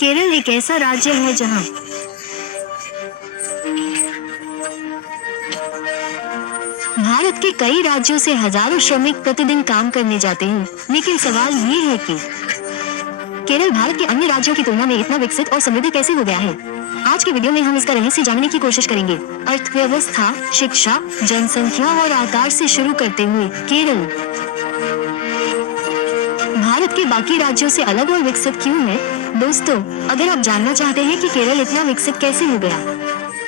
केरल एक ऐसा राज्य है जहां भारत के कई राज्यों से हजारों श्रमिक प्रतिदिन काम करने जाते हैं, लेकिन सवाल ये है कि केरल भारत के अन्य राज्यों की तुलना में इतना विकसित और समृद्ध कैसे हो गया है। आज के वीडियो में हम इसका रहस्य जानने की कोशिश करेंगे। अर्थव्यवस्था, शिक्षा, जनसंख्या और आकार से शुरू करते हुए केरल भारत के बाकी राज्यों से अलग और विकसित क्यों है? दोस्तों, अगर आप जानना चाहते हैं कि केरल इतना विकसित कैसे हो गया,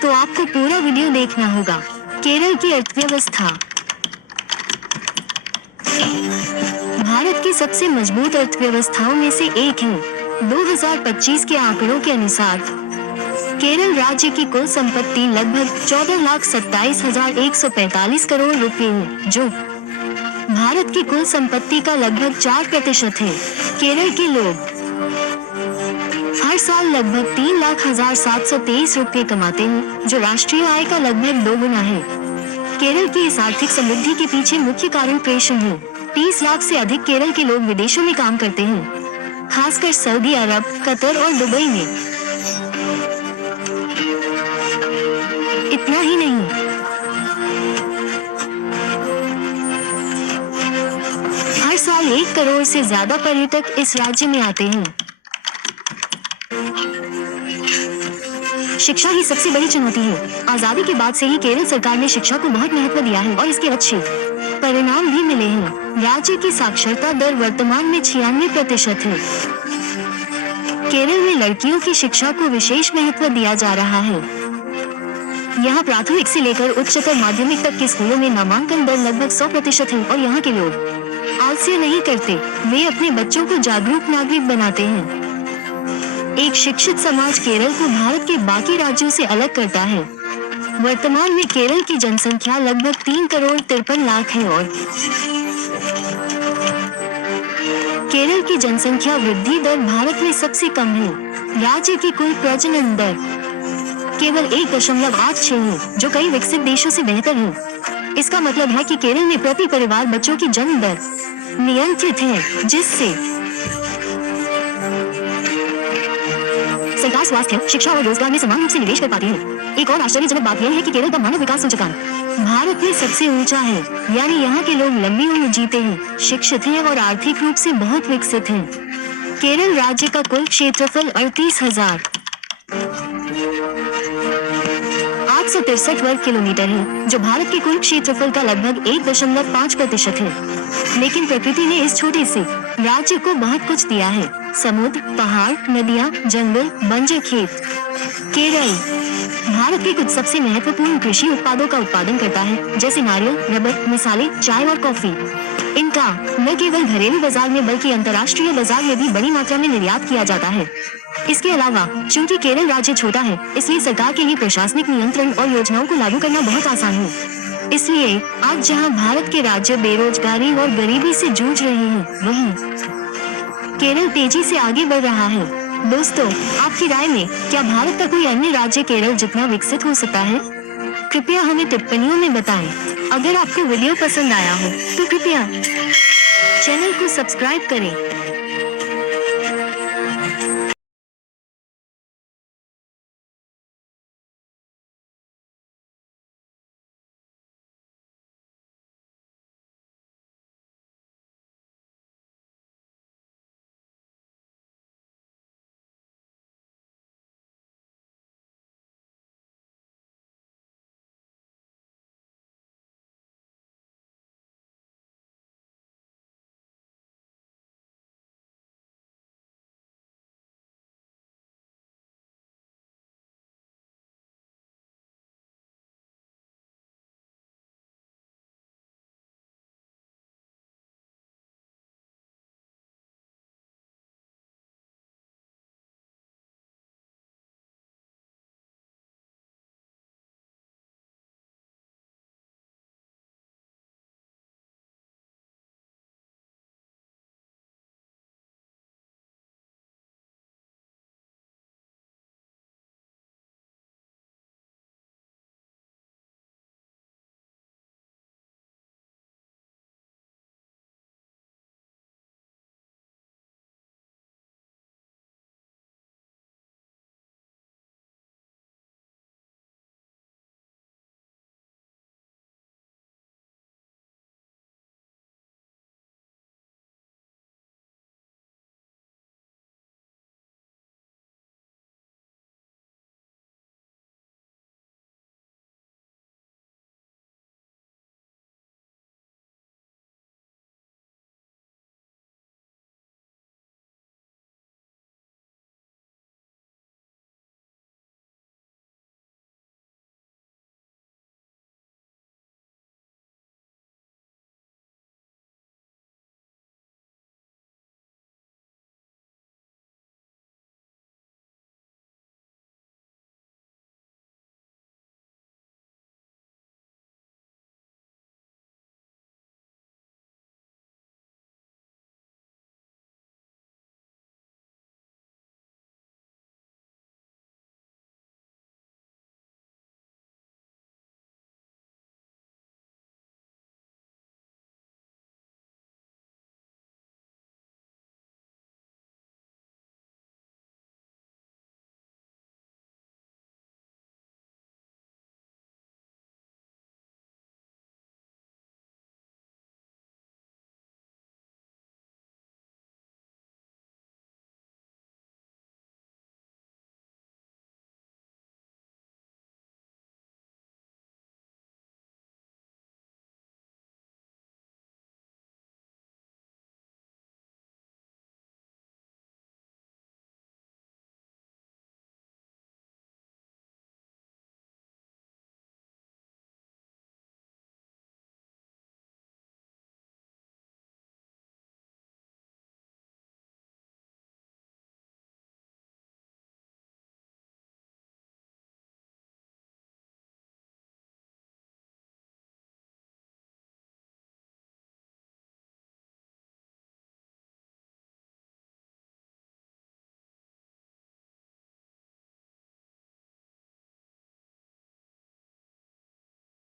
तो आपको पूरा वीडियो देखना होगा। केरल की अर्थव्यवस्था भारत की सबसे मजबूत अर्थव्यवस्थाओं में से एक है। 2025 के आंकड़ों के अनुसार केरल राज्य की कुल संपत्ति लगभग 14,27,145 करोड़ रुपए है, जो भारत की कुल संपत्ति का लगभग 4% है। केरल के लोग हर साल लगभग 3,07,23 रुपए कमाते हैं, जो राष्ट्रीय आय का लगभग 2 गुना है। केरल की इस आर्थिक समृद्धि के पीछे मुख्य कारण प्रेषण है। 30 लाख से अधिक केरल के लोग विदेशों में काम करते हैं, खासकर सऊदी अरब, कतर और दुबई में। इतना ही नहीं, हर साल 1 करोड़ से ज्यादा पर्यटक इस राज्य में आते हैं। शिक्षा ही सबसे बड़ी चुनौती है। आजादी के बाद से ही केरल सरकार ने शिक्षा को बहुत महत्व दिया है और इसके अच्छे परिणाम भी मिले हैं। राज्य की साक्षरता दर वर्तमान में 96% है। केरल में लड़कियों की शिक्षा को विशेष महत्व दिया जा रहा है। यहाँ प्राथमिक से लेकर उच्चतर माध्यमिक तक के स्कूलों में नामांकन दर लगभग 100% है और यहाँ के लोग आलस्य नहीं करते, वे अपने बच्चों को जागरूक नागरिक बनाते हैं। एक शिक्षित समाज केरल को भारत के बाकी राज्यों से अलग करता है। वर्तमान में केरल की जनसंख्या लगभग 3 करोड़ 53 लाख है और केरल की जनसंख्या वृद्धि दर भारत में सबसे कम है। राज्य की कुल प्रजनन दर केवल 1.86 है, जो कई विकसित देशों से बेहतर है। इसका मतलब है कि केरल में प्रति परिवार बच्चों की जन्म दर नियंत्रित है, जिससे सरकार स्वास्थ्य, शिक्षा और रोजगार में समान रूप से निवेश कर पाती है। एक और आश्चर्यजनक बात यह है कि केरल का मानव विकास सूचकांक भारत में सबसे ऊंचा है, यानी यहाँ के लोग लंबी उम्र जीते हैं, शिक्षित हैं और आर्थिक रूप से बहुत विकसित हैं। केरल राज्य का कुल क्षेत्रफल 38,863 वर्ग किलोमीटर है, जो भारत के कुल क्षेत्रफल का लगभग 1.5% है। लेकिन प्रकृति ने इस छोटे से राज्य को बहुत कुछ दिया है। समुद्र, पहाड़, नदियाँ, जंगल, बंजर खेत। केरल भारत के कुछ सबसे महत्वपूर्ण कृषि उत्पादों का उत्पादन करता है, जैसे नारियल, रबर, मसाले, चाय और कॉफी। इनका न केवल घरेलू बाजार में बल्कि अंतर्राष्ट्रीय बाजार में भी बड़ी मात्रा में निर्यात किया जाता है। इसके अलावा, चूंकि केरल राज्य छोटा है, इसलिए सरकार के लिए प्रशासनिक नियंत्रण और योजनाओं को लागू करना बहुत आसान है। इसलिए आज जहां भारत के राज्य बेरोजगारी और गरीबी से जूझ रहे हैं, वहीं केरल तेजी से आगे बढ़ रहा है। दोस्तों, आपकी राय में क्या भारत का कोई अन्य राज्य केरल जितना विकसित हो सकता है? कृपया हमें टिप्पणियों में बताएं। अगर आपको वीडियो पसंद आया हो तो कृपया चैनल को सब्सक्राइब करें।